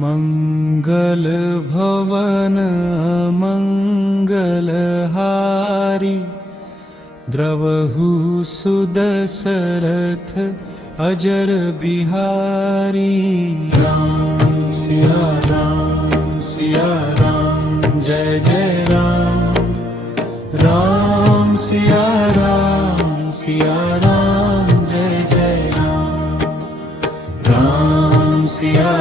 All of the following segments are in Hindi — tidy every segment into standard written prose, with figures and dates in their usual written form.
मंगल भवन मंगलहारी द्रवहु सुदशरथ अजर बिहारी। राम सिया राम जय जय राम। राम सिया राम जय जय राम। राम सिया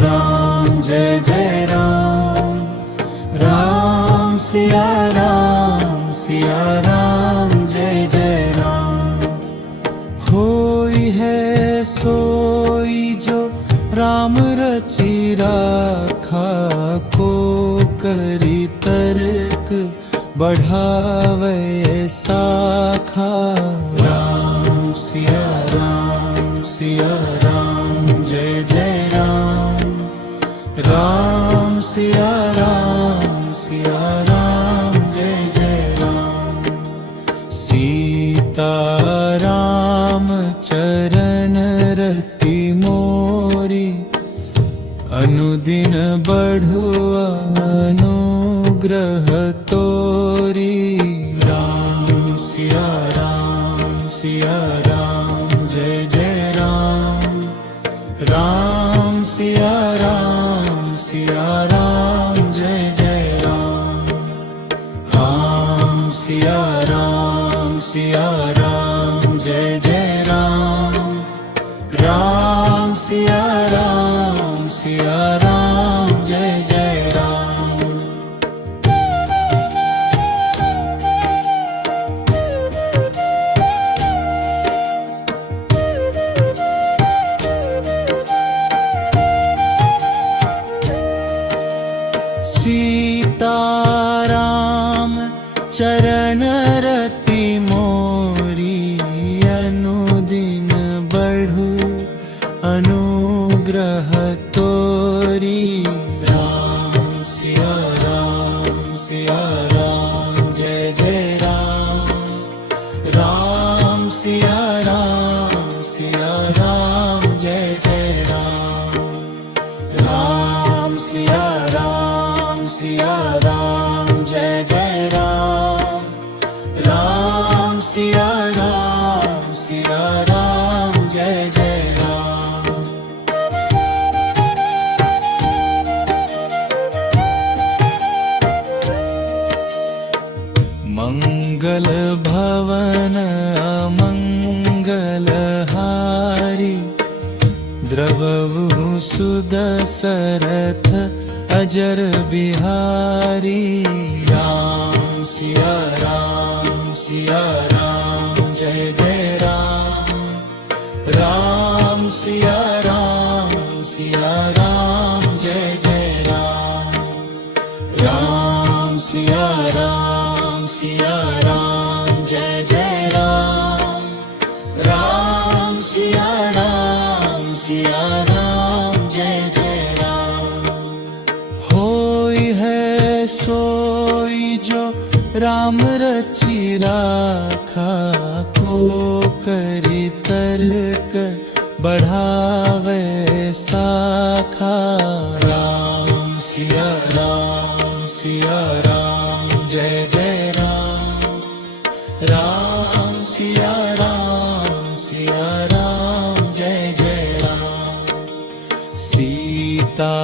राम जय जय राम। राम सिया राम जय जय राम। होई है सोई जो राम रचि राखा, को करी तर्क बढ़ावे साखा। राम सिया राम जय जय राम। राम सिया राम जय जय राम। सीता राम चरण रति मोरी, अनुदिन बढ़ुआ अनुग्रह तोरी। राम सिया राम जय जय राम। राम सिया राम जय जय राम। राम सिया राम जय जय राम। राम सिया राम जय जय राम। सीता राम चरण रति मोरी, अनुदिन बढ़ु अनुग्रह तोरी। राम सिया राम जय जय राम। राम सिया राम जय जय राम। राम सिया राम जय जय राम। राम सिया राम जय जय राम। मंगल भवन मंगलहारी, द्रवहु सुदशरथ अजर बिहारी। राम सिया राम जय जय राम। राम सिया राम जय जय राम। राम सिया राम जय जय राम। राम सिया राम जय जय राम। होई है सोई जो राम रचि राखा, को करी तर्क बढ़ावे साखा। राम सिया राम जय जय राम। राम सिया राम जय जय राम। सीता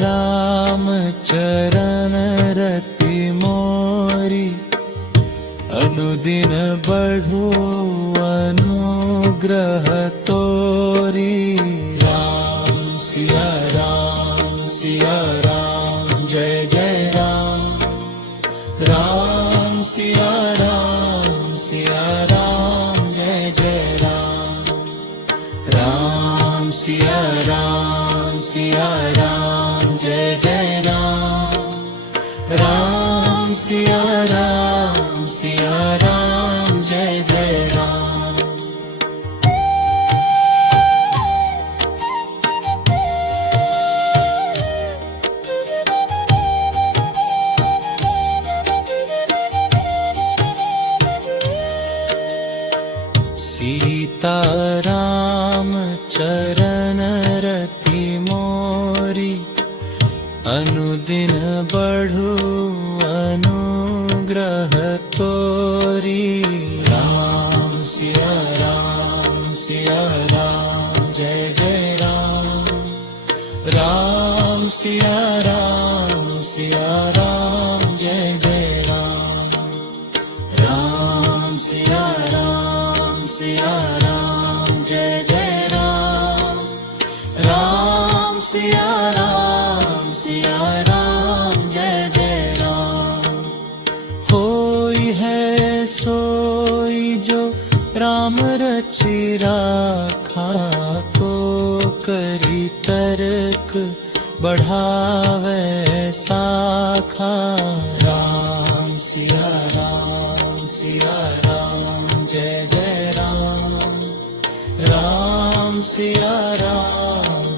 राम चरण रति मोरी, अनुदिन बढ़ु अनुग्रह तोरी। राम सिया राम जय जय राम। राम सिया राम जय जय राम। राम सिया राम जय जय राम। राम सिया राम जय जय राम। सीताराम चरण रति मोरी अनुदिन बढ़ु अनुग्रह तोरी। राम सिया राम जय जय राम। राम सिया राम जय जय राम। राम सिया राम जय जय राम। राम सिया राम जय जय राम। होई है सोई जो राम रचि राखा, को करी तर्क बढ़ावे साखा। राम सिया राम जय जय राम। राम सिया राम